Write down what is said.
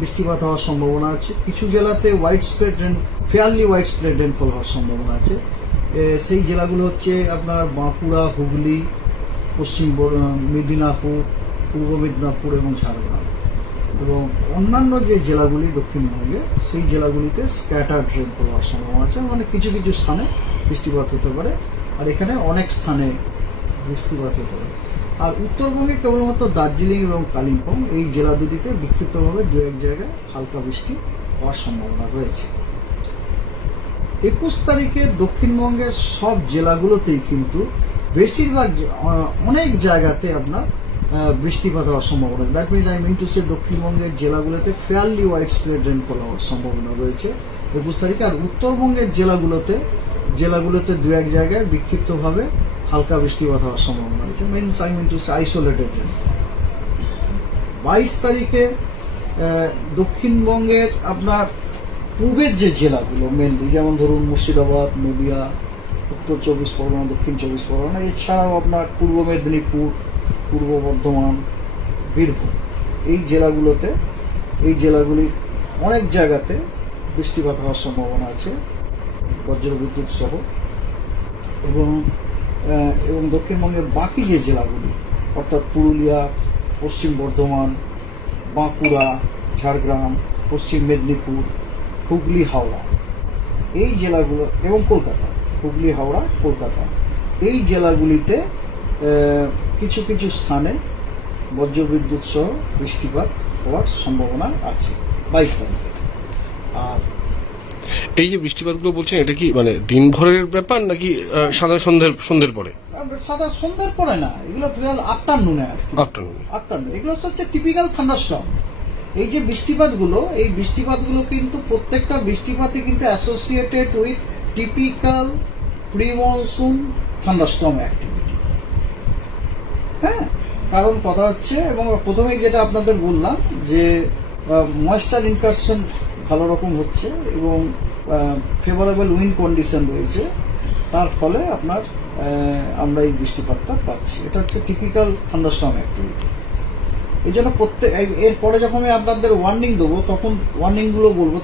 বৃষ্টিপাত হওয়ার সম্ভাবনা আছে। কিছু জেলাতে ফেয়ারলি ওয়াইড স্প্রেড রেনফল হওয়ার সম্ভাবনা আছে। সেই জেলাগুলো হচ্ছে আপনার বাঁকুড়া, হুগলি, পশ্চিম মেদিনীপুর, পূর্ব মেদিনীপুর এবং ঝাড়গ্রাম। এবং অন্যান্য যে জেলাগুলি দক্ষিণবঙ্গে, সেই জেলাগুলিতে স্ক্যাটার্ড রেনফল হওয়ার সম্ভাবনা আছে, মানে কিছু কিছু স্থানে বৃষ্টিপাত হতে পারে, আর এখানে অনেক স্থানে বৃষ্টিপাত হতে পারে। আর উত্তরবঙ্গে কেবলমাত্র দার্জিলিং এবং কালিম্পং এই জেলা দুটিতে বিক্ষিপ্তভাবে দু এক জায়গায় হালকা বৃষ্টি হওয়ার সম্ভাবনা রয়েছে। 21 তারিখে দক্ষিণবঙ্গের সব জেলাগুলোতেই কিন্তু বেশিরভাগ অনেক জায়গাতে আপনার বৃষ্টিপাত হওয়ার সম্ভাবনা। That means I mean to say দক্ষিণবঙ্গের জেলাগুলোতে ফেয়ারলি ওয়াইড স্প্রেড রেনফল হওয়ার সম্ভাবনা রয়েছে 21 তারিখে। আর উত্তরবঙ্গের জেলাগুলোতে দু এক জায়গায় বিক্ষিপ্তভাবে হালকা বৃষ্টিপাত হওয়ার সম্ভাবনা রয়েছে, means I mean to say isolated rainfall. 22 তারিখে দক্ষিণবঙ্গের আপনার পূর্বের যে জেলাগুলো মেনলি, যেমন ধরুন মুর্শিদাবাদ, নদিয়া, উত্তর 24 পরগনা, দক্ষিণ 24 পরগনা, এছাড়াও আপনার পূর্ব মেদিনীপুর, পূর্ব বর্ধমান, বীরভূম, এই জেলাগুলির অনেক জায়গাতে বৃষ্টিপাত হওয়ার সম্ভাবনা আছে বজ্রবিদ্যুৎ সহ। এবং দক্ষিণবঙ্গের বাকি যে জেলাগুলি, অর্থাৎ পুরুলিয়া, পশ্চিম বর্ধমান, বাঁকুড়া, ঝাড়গ্রাম, পশ্চিম মেদিনীপুর, হুগলি, হাওড়া, এই জেলাগুলো এবং কলকাতা, হুগলি, হাওড়া, কলকাতা, এই জেলাগুলিতে কিছু কিছু স্থানে বজ্রবিদ্যুৎ সহ বৃষ্টিপাত হওয়ার সম্ভাবনা আছে 22 তারিখে। আর এই যে বৃষ্টিপাতগুলো বলছেন, এটা কি মানে দিনভরের ব্যাপার নাকি সাদা সন্ধ্যের পরে? সাদা সন্ধ্যের পরে না, এগুলো আফটারনুনে আর কি। আফটারনুন এগুলো হচ্ছে টিপিক্যাল থান্ডারস্টর্ম। এই যে বৃষ্টিপাতগুলো, এই বৃষ্টিপাতগুলো কিন্তু প্রত্যেকটা বৃষ্টিপাতই কিন্তু associated with typical pre monsoon thunderstorm activity. হ্যাঁ, কারণ কথা হচ্ছে, এবং প্রথমেই যেটা আপনাদের বললাম যে ময়েশ্চার ইনকারশন ভালো রকম হচ্ছে এবং ফেভারেবল উইন্ড কন্ডিশন রয়েছে, তার ফলে আমরা এই বৃষ্টিপাতটা পাচ্ছি। এটা হচ্ছে টিপিক্যাল থান্ডারস্টর্ম অ্যাক্টিভিটি। এই জন্য এরপরে যখন আমি আপনাদের ওয়ার্নিং দেবো, তখন ওয়ার্নিংগুলো বলবো।